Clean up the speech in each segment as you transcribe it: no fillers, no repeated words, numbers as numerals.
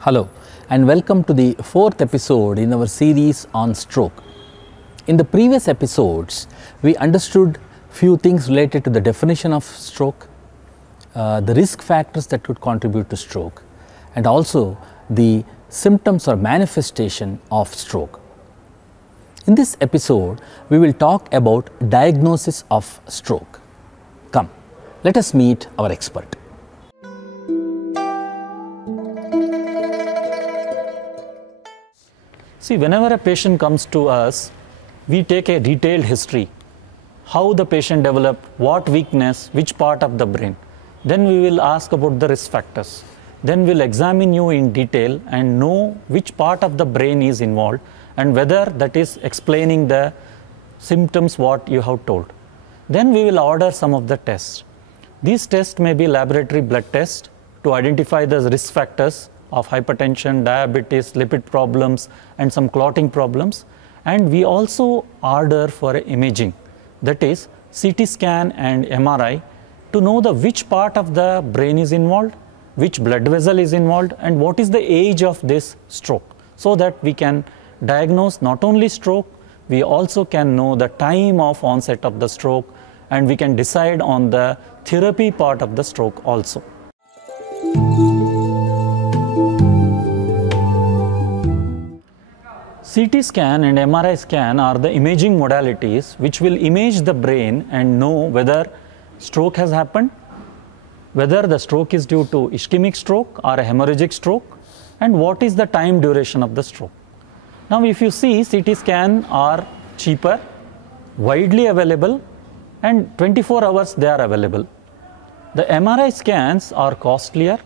Hello and welcome to the fourth episode in our series on stroke. In the previous episodes, we understood few things related to the definition of stroke, the risk factors that could contribute to stroke, and also the symptoms or manifestation of stroke. In this episode, we will talk about diagnosis of stroke. Come, let us meet our expert. See, whenever a patient comes to us, we take a detailed history, how the patient developed, what weakness, which part of the brain. Then we will ask about the risk factors. Then we'll examine you in detail and know which part of the brain is involved and whether that is explaining the symptoms what you have told. Then we will order some of the tests. These tests may be laboratory blood tests to identify the risk factors of hypertension, diabetes, lipid problems, and some clotting problems. And we also order for imaging, that is CT scan and MRI, to know the which part of the brain is involved, which blood vessel is involved, and what is the age of this stroke, so that we can diagnose not only stroke, we also can know the time of onset of the stroke, and we can decide on the therapy part of the stroke also. CT scan and MRI scan are the imaging modalities which will image the brain and know whether stroke has happened, whether the stroke is due to ischemic stroke or a hemorrhagic stroke, and what is the time duration of the stroke. Now, if you see, CT scan are cheaper, widely available, and 24 hours they are available. The MRI scans are costlier.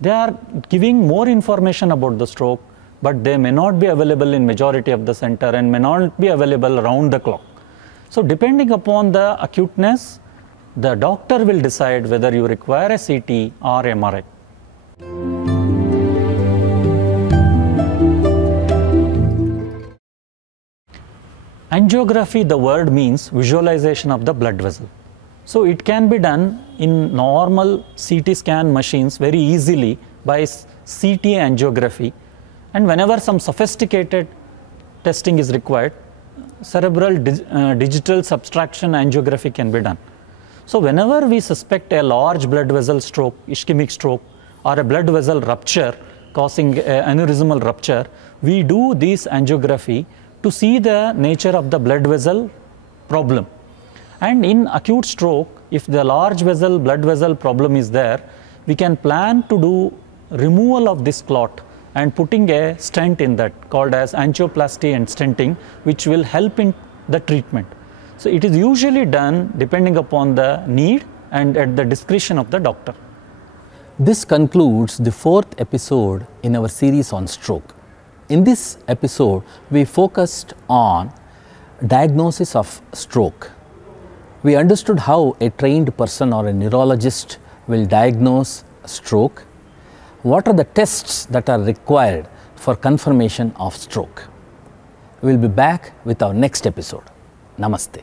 They are giving more information about the stroke, but they may not be available in majority of the center and may not be available around the clock. So depending upon the acuteness, the doctor will decide whether you require a CT or MRI. Angiography, the word means visualization of the blood vessel. So it can be done in normal CT scan machines very easily by CT angiography. And whenever some sophisticated testing is required, cerebral digital subtraction angiography can be done. So whenever we suspect a large blood vessel stroke, ischemic stroke, or a blood vessel rupture causing aneurysmal rupture, we do this angiography to see the nature of the blood vessel problem. And in acute stroke, if the large vessel blood vessel problem is there, we can plan to do removal of this clot and putting a stent in that, called as angioplasty and stenting, which will help in the treatment. So it is usually done depending upon the need and at the discretion of the doctor. This concludes the fourth episode in our series on stroke. In this episode, we focused on diagnosis of stroke. We understood how a trained person or a neurologist will diagnose stroke. What are the tests that are required for confirmation of stroke? We will be back with our next episode. Namaste.